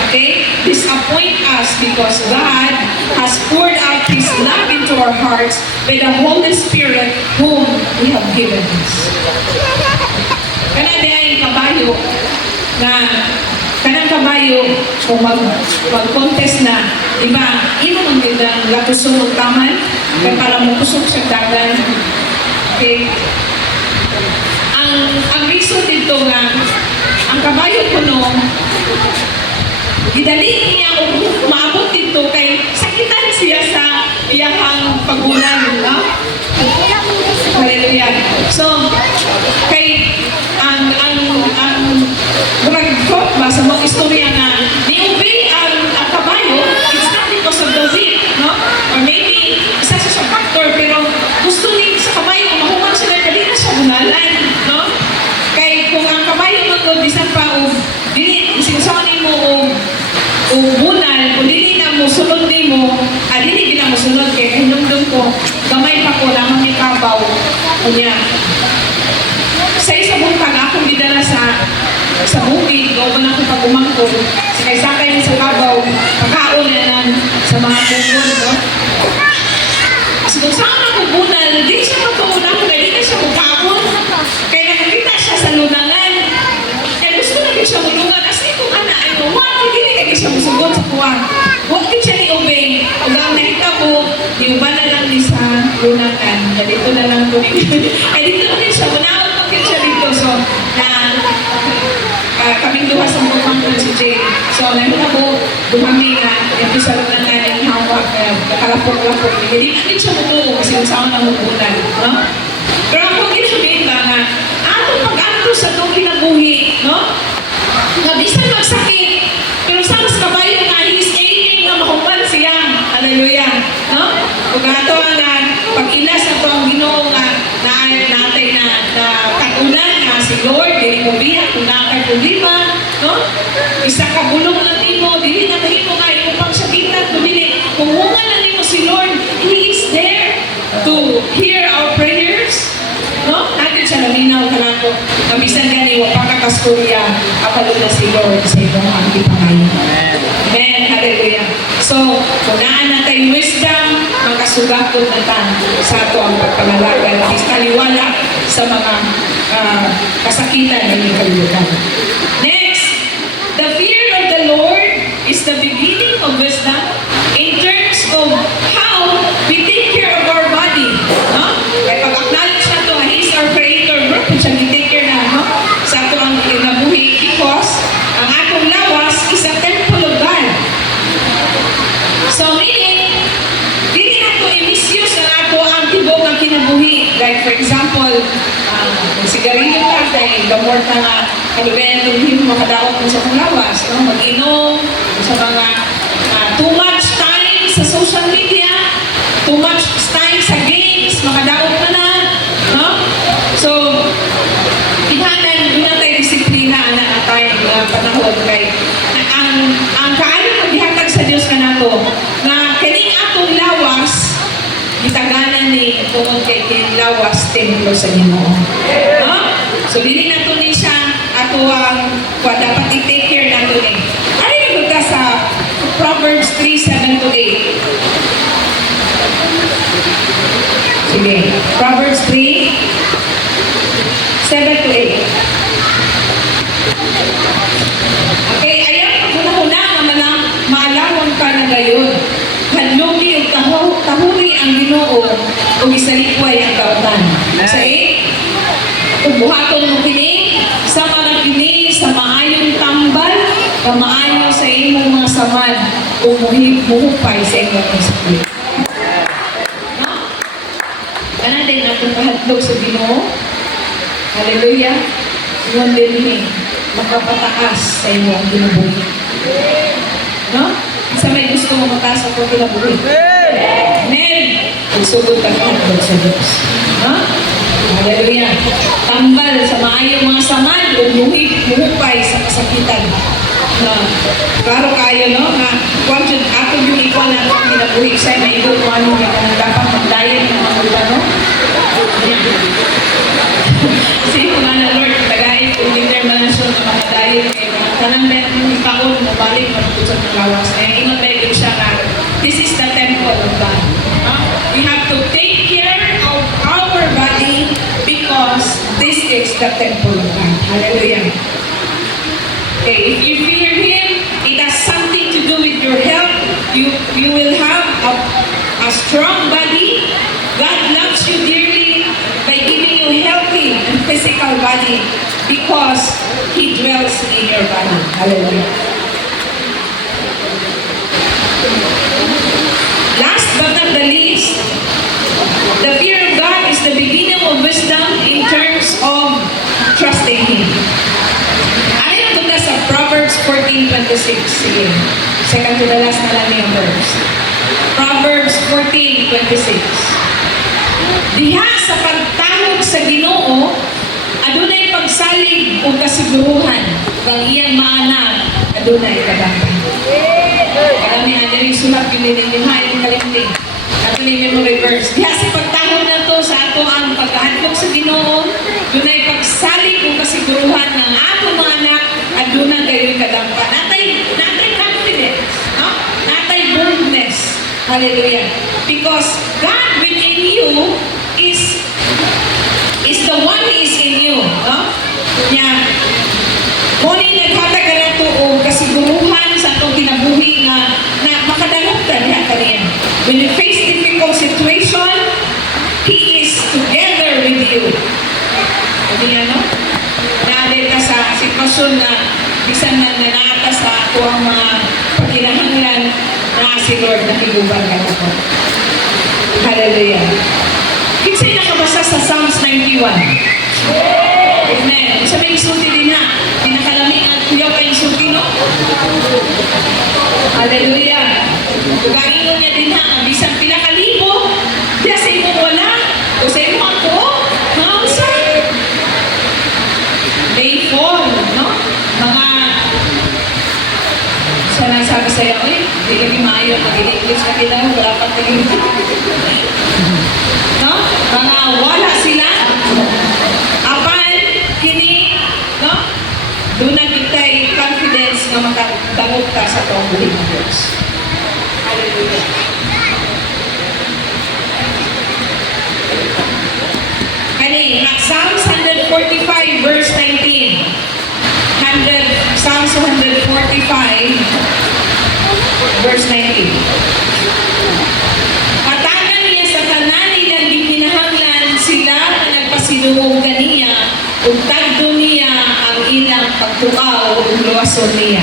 okay, disappoint us, because God has poured out His love into our hearts by the Holy Spirit whom we have given us. Kana di ay kabayan kabayo na kanang kabayo kung mag-contest na, diba, imo ang gandang lakusong ng taman, kaya para makusok sa dagan. Okay. Ang reason dito nga, ang kabayo ko no, gidali niya o maabot dito kay sakitan siya sa iyahang pagulan, no? Hallelujah. So, kay ang murag quote ba sa mga istorya na ni-obey ang kabayo, it's not because of the whip, no? Or maybe isa sa factor, pero gusto ni sa kabayo mahuman sila dali na sa bunalan, no? Kay kung ang kabayo magod bisan pa og dili sinusani mo o bunal, kung dili na mo sunod nimo, dili na mo sunod kay hinumdum ko gamay pa ko lamang ni kabaw kunya. Sa isa buntag akong gidala sa bukid, gawin ako pag-umangkon, sakay-sakay ni sa kabaw, pagkaon na sa mga bungon, no? So kung saan ako bunal, di siya matuunan ko, kaya di na siya mukakon, kaya nakakita siya sa lunangan, kaya gusto na siya mulungan, as in kung ana, ay huwag, hindi na siya musugod sa kuwang, huwag din siya ni-obey, kung ang nakita ko, yung ba na lang ni sa lunangan, na dito na lang ko ay dito na rin siya, munawag ko siya dito, so, na, kaming duha sa pagmangkon si Jay. So, nahita ko, dumami nga, ito sa lunangan, yung hawak, kalapok-lapok. Hindi natin siya mutuo kasi kung saan na mutunan. No? Pero ako ginamit ba nga, ato pag-ato sa itong kinabuhi, no? Nga bisan magsakit, pero sa mas kabayo nga, he's aiming na mahuman siya. Hallelujah. No? Kung ato nga, pag-ilas na ito ang Ginoo nga, natin na katunan nga si Lord, dili mo biya, kung nakay problema, no? Isa ka bulong na nimo, dili na nimo nga, imo pang sakitan, kung human na nimo si Lord, He is there to hear our prayers, no? Natin siya naminaw ka lang ko, nabisan gani, wapakakaskurya, apalo na si Lord sa ibang ang ipangayon. Amen. Hallelujah. So, kung naan na tayo wisdom, makasugatot na tayo sa ato ang pagpamalaga, taliwala sa mga kasakitan ng kalibutan. Next, the fear of the Lord is the beginning of wisdom in terms of how we take care of our body. No? Kaya pag-acknowledge na ito, He is our creator, bro, kung siya take care na, no? Sa ato ang kinabuhi because ang atong lawas is a temple of God. So meaning, dili na ito i-misuse ang ato ang tibok ng kinabuhi. Like for example, sigarilyo ka, dahil gamort na nga, kalubayan ito hindi mo makadaot mo sa lawas, no? Mag-inom, sa mga too much time sa social media, too much time sa games, makadaot na na, no? So, pitanan, doon na tayo disiplina na tayo na panahon kay ang kaayo maghihatag sa Diyos ka na to, na kaning atong lawas, itaganan ni tungod kay kinlawas templo sa Ginoo. No? So dili nato ni siya ato ang dapat i-take care nato ni. Ari nagka sa Proverbs 3:7-8. Sige, Proverbs 3:7-8. Okay, ayan una-una nga maalawon ka na gayon. Hadlogi ug tahuri ang Ginoo ug isalikway ang kautan. Sa ug buhaton mo kini sa mga kini sa maayong tambal, kamaayo sa imong mga samad ug muhupay sa imong sakit. No? Kana din atong kahadlok sa Ginoo. Hallelujah. Ingon din ni makapataas sa imong kinabuhi. No? Sa may gusto mo mataas ako kinabuhi. Amen. Usugod ka kahadlok sa Diyos. No? Hallelujah. Tambal sa maayong mga samad o muhupay sa kasakitan. Klaro kayo, no? Na kung ato yung ikaw na ito ang kinabuhi siya, may ikaw kung ano yung dapat mag-diet ng mga iba, no? Kasi kung nga na Lord, tagait kung determinasyon na makadiet kay mga tanang yung ikaon na balik magpusan ng lawas. Kaya ingat ba yung siya na this is the temple of God. We have to take care of our body because this is the temple of God. Hallelujah. Okay, if you fear Him, it has something to do with your health. You will have a strong body. God loves you dearly by giving you healthy and physical body because He dwells in your body. Hallelujah. Last but not the least, the fear of God is the beginning of wisdom in terms of trusting Him. Ano yung punta sa Proverbs 14:26? Sige. Second to the last na lang yung verse. Proverbs 14:26. Diha sa pagtahog sa Ginoo, adunay pagsalig o kasiguruhan, kang iyang maanak, adunay kadapan. Karami nga nila yung sulat yung nilinimay ng kalimting. Ato ni memory verse. Diha sa pagtahog na to sa ato ang pagkahadlok sa Ginoo, dunay pagsalig o kasiguruhan ng ato mga anak, adunay kayo'y kadampan. Natay confidence, no? Natay boldness. Hallelujah. Because God within you is the one who is in you, no? Nya, muning naghatag ka na to o kasiguruhan sa atong kinabuhi na makadalog ka niya kaniya. When you face difficult situation, He is together with you. Ano yan, no? Naalit ka sa sitwasyon na bisan na nanata sa ako ang mga pagkinahanglan na si Lord na higuban ka ako. Hallelujah. Kinsay nakabasa sa Psalms 91? Amen. Sa may isulti din ha. Pinakalami ang kuyaw kayong isulti, no? Hallelujah. Kugaingon niya din ha. Bisan pinakalibo. Diya sa imo wala. O sa imo ako. Mausa. May fall, no? Mga sana sabi sa'yo, di lagi maayo mag-English na kilaw. Wala pang tingin. No? Mga wala sila. Apan, kini, no? Doon na kita'y confidence na makadalog ka sa itong buhay ng Diyos. Hallelujah. Kani, Psalms 145 verse 19. Psalms 145 verse 19. Patagan niya sa tanan nilang gikinahanglan sila na nagpasinuhog kaniya ug tagdo niya ang ilang pagtuaw ug luwason niya.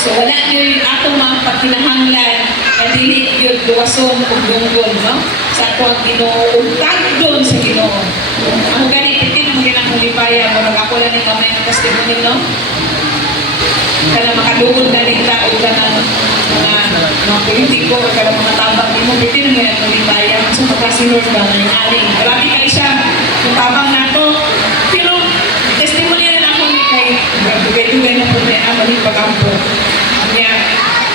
So wala niyo yung atong mga pagkinahanglan na dili gyud luwason ug dunggon, no? Sa ato ang Ginoo ug tagdon sa Ginoo. Ako gani piti na maging akong lipaya murag ako lang yung kamay ng testimony, no? Kaya makadugod na rin ta o ng mga politiko o kaya mga tabang din mo, piti na ngayon ang lipaya sa pagkasinod ba na yung aling. Grabe kayo siya, yung tabang na to. Pero, testimony na lang ako ni kay dugay-dugay na po na yung aming pag-ampo. Kaya,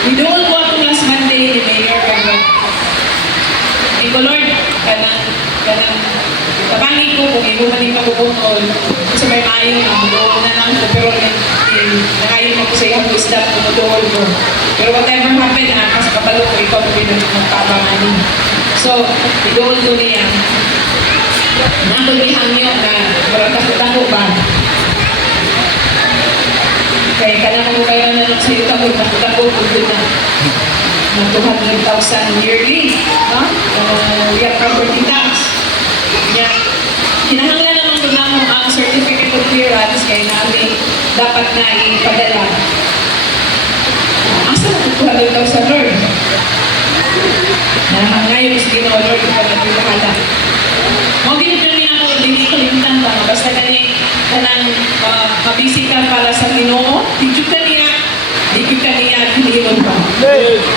we don't go to last Monday ni Mayor kaya ito Lord, kanang tabangin ko kung inumanin ka bubutol sa may maayo na mudool na lang ko pero nakayin mo ko sa iyong wisdom kung mudool ko pero whatever happened sa kapalo ko ikaw mo pinagtabanganin so idool ko niya nakagihangyo na marang dako ba kaya kanang mo kayo na lang sa iyo kung dako kung doon na 200,000 yearly no? We have property tax yeah. Kinahanglan naman ko lang ang certificate of clearance kaya namin dapat na ipadala. Asa na ito 200,000 Lord? Ngayon is Ginoo Lord ito na ito bahala. Mga ginagawa niya ako hindi kalimtan ba? Basta ganyan kanang mabisi ka para sa Ginoo hindi ka niya hinihinon pa.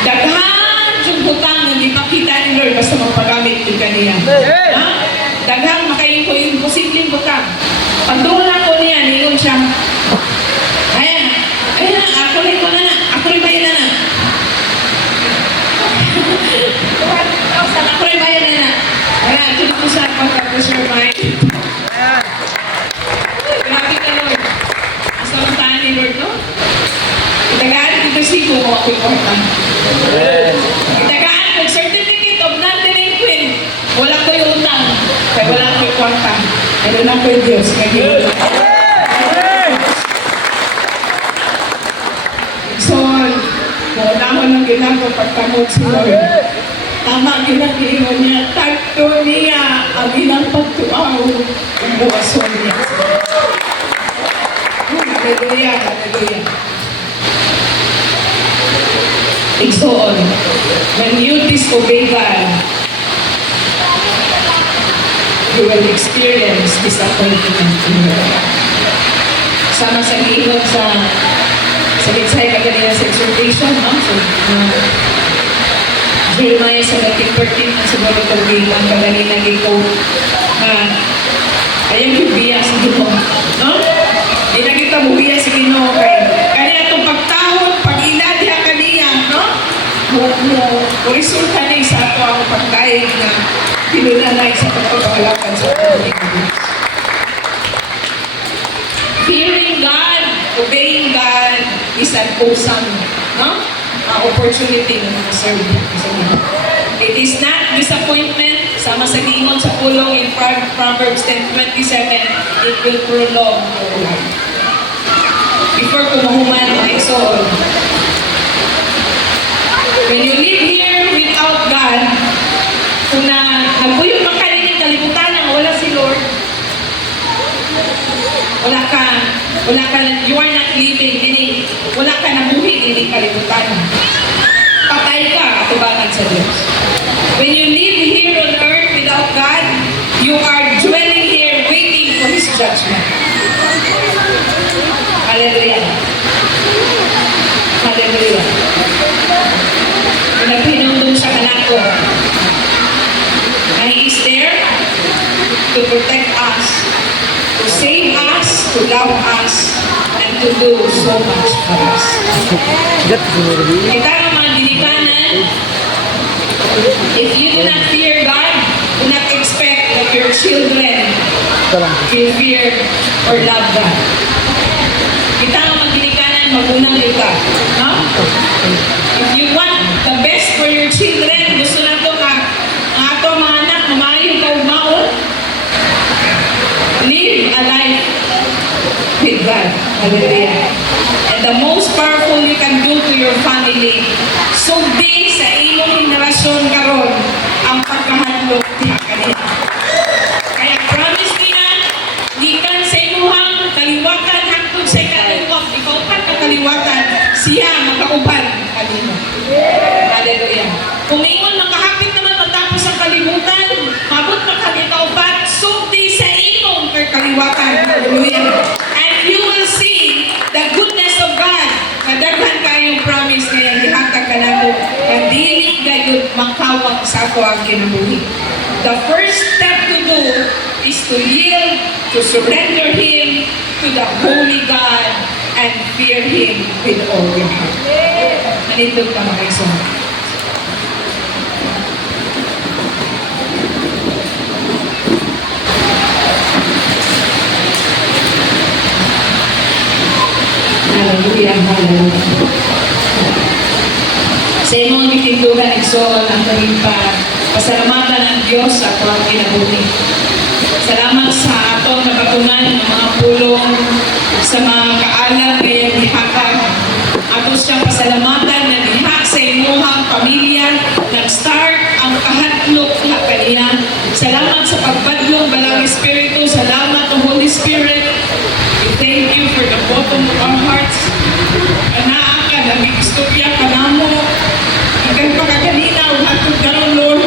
Daghan yung butang na ipakita ni Lord basta magpagamit yung kaniya. Daghang makayin ko yung posibleng butang. Pag doon ako niya, ningon siya, ayan na, ako rin bayan na. Ako rin bayan na. Wala, tuloy ko sa pagkakasure mind. Grabe ka Lord. Asa ang taan ni Lord, no? Itagaan ko resibo mo ako yung orta. Itagaan ko certificate of non-delinquent. Wala ko yung utang. Kaya wala ko yung kwarta. Ano na ko yung Diyos. yun lang kung pagkamot si Lord. Tama yun ang giingon niya. Tagto niya ang ilang pagtuaw ang buwason niya. Hallelujah, hallelujah. Igsoon, when you disobey God, you will experience disappointment in your life. Sama sa giingon sa Bitsay kaganina sa exhortation, no? So, Jeremiah 17:13 ang siguro tawagin ang kaganina giko ayang bibiya sa Ginoo, no? Di na kita bubiya sa Ginoo kay kanina itong pagtahon, pag-ila diha kaniya, no? Mo resulta ni sa ato ang pagkain na pinunanay sa pagpapahalapan sa pagkain. Fearing God, obeying God is an awesome, no? Opportunity na mag-serve. It is not disappointment. Sama sa gingon sa pulong in Proverbs 10:27, it will prolong your life. Before kumahuman ang exol, when you live here without God, kung nagbuyo pa ka rin yung kalimutan na wala si Lord, wala ka, you are not living, meaning, wala ka nabuhi, hindi kalimutan. Patay ka, atubangan sa Diyos. When you live here on earth without God, you are dwelling here waiting for His judgment. Hallelujah. Hallelujah. Kung nagpinundong siya kanako, na He is there to protect us, to save us, to love us, and to do so much for us. Kita ang mga dinikanan, if you do not fear God, do not expect that your children will fear or love God. Kita ang mga dinikanan, magunang kita. No? If you want the best for your children, gusto na ito ka, ang ato mga anak, mamayo ka umaon, live a life with God. Hallelujah. And the most powerful you can do to your family, sugdi sa imong henerasyon karon ang pagkahadlok diha kanila. Kaya promise niya, gikan sa imuhang kaliwatan hangtod sa kaliwat, ikaw pa kaliwatan, siya makauban kanimo. Hallelujah. Kung ingon makahapit naman matapos ang kalibutan, mabot pa ikaw pa, sugdi sa imong kaliwatan. Hallelujah. And you will see the goodness of God. Kadaghan kayong promise na ihatag ka na ko. Kadili gayud makawag sa ako ang kinabuhi. The first step to do is to yield, to surrender Him to the Holy God and fear Him with all your heart. Nanitog ka mga isong. Hallelujah, hallelujah. Sa imong gitindugan igsoon ang kaming pasalamatan ng Diyos sa ato ang kinabuhi. Salamat sa atong napatunan ng mga pulong sa mga kaalam ngayong dihatag. Ato siyang pasalamatan na diha sa imuhang pamilya, nag-start ang kahadlok diha kaniya. Salamat sa pagpadlong Balang Espiritu. Salamat ng Holy Spirit. We thank you for the bottom of our hearts. Anaa ka, nag-istopya ka na mo. Ikan pa ka kanina, hatod ka ron, Lord.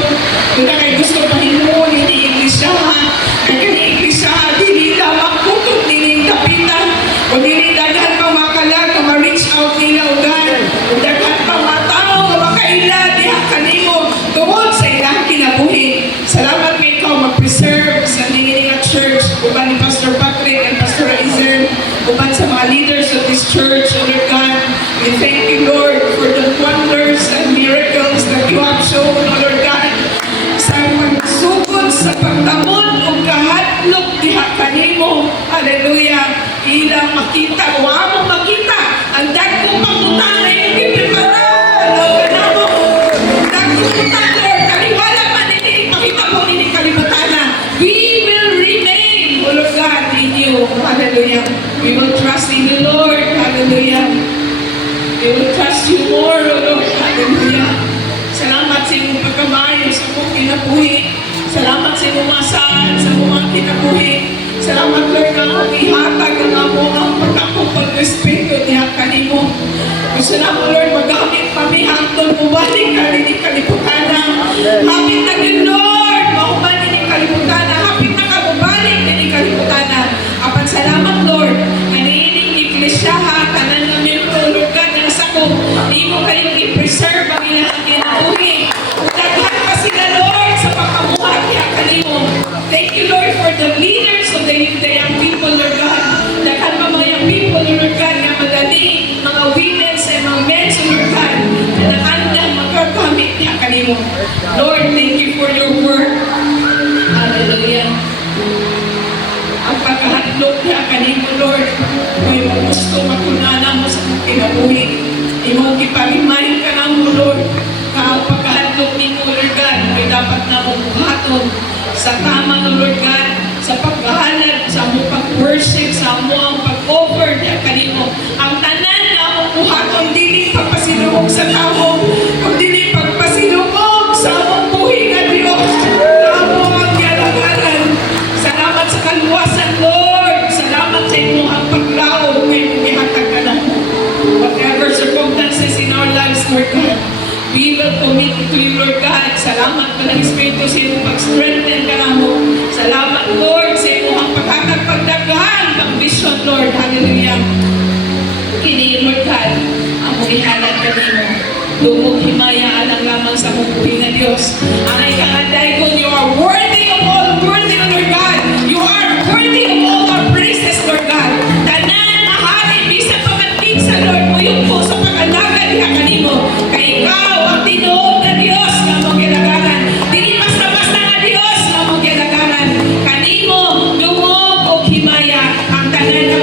Kung na kayo gusto pahinmon, hindi iglisyahan. Kaya kani iglisyahan, hindi lamang putog, hindi kapitan. O hindi daghan pang makalag, na ma-reach out nila o God. O daghan pang matao, na makaila, diha kanimo. Tungod sa ilang kinabuhi. Salamat may ikaw mag-preserve sa Ningininga Church. Uban ni Pastor Patrick and Pastor Aizen. Uban sa mga leaders of this church, O Lord God. We thank you, Lord, for the wonders and miracles that you have shown, O Lord God. Sa pagsugod, sa pagtamon, o kahadlok, diha kanimo. Hallelujah. Ilang makita, o among makita, ang dagkong pagtutang na yung ipiparan. O kanamo, dagkong pagtutang, Lord, kaliwala man hindi makita po hindi kalimutan na. We will remain, O Lord God, in you. Hallelujah. We will trust in you, Lord. Hallelujah. We will trust you more, O Lord. Hallelujah. maayo sa mong kinabuhi. Salamat sa imong masaan sa mga kinabuhi. Salamat Lord na akong ihatag ang amo ang pagkakong pag-respeto niya kanimo. Gusto na mo Lord magamit kami hangtod mubalik ka rin ni kalibutan na. Hapit na yun Lord, mahuman din ni kalibutan na. Hapit na ka mubalik din ni kalibutan na. Apan salamat Lord, kaniining iglesia ha, tanan na membro Lord God na nasa ko. Di mo kayong i-preserve ang ilang kinabuhi. Daghan pa sila Lord sa pagkamuhat niya kanimo. Thank you Lord for the leaders of the young people Lord God. Daghan pa mga young people Lord God na madali, mga women sa mga men Lord God na naandang magagamit niya kanimo. Lord, thank you for your word. Hallelujah. Ang pagkahadlok niya kanimo Lord, may gusto makunana mo sa mga kinabuhi. Imo giparimay ka na mo Lord, na ang pagkahadlok ni mo Lord God, may dapat na mong buhaton sa tama no Lord God, sa pagkahalad, sa among pag-worship, sa among pag-offer niya kanimo. Ang tanan na among buhaton, dili pagpasilugog sa tao, kung dili pagpasilugog sa among buhi nga Diyos, na among ang kalagaran. Salamat sa kaluwasan Lord, salamat sa imo ang paglaom ngayon ihatag ka na mo. Whatever circumstances in our lives, Lord God, we will commit it to you, Lord God. Salamat pa ng Espiritu sa iyong pag-strengthen ka na mo. Salamat, Lord, sa iyong ang pagkakagpagdagahan, pag-vision, Lord. Hallelujah. Kini, Lord God, ang mong ihalad ka nimo. Dumog himaya alang lamang sa mong buhay na Diyos. Ang ikangaday ko, you are worthy of all worthy, Lord God. You are worthy of all our praises, Lord God. Tanan, ahari, bisa pagkating sa Lord mo yung po sa pag-alaga niya kanimo. Kay ikaw, ang tinuod na Diyos na mong ginagaran. Dili basta-basta na Diyos na mong ginagaran. Kanimo, dumog o himaya ang tanan na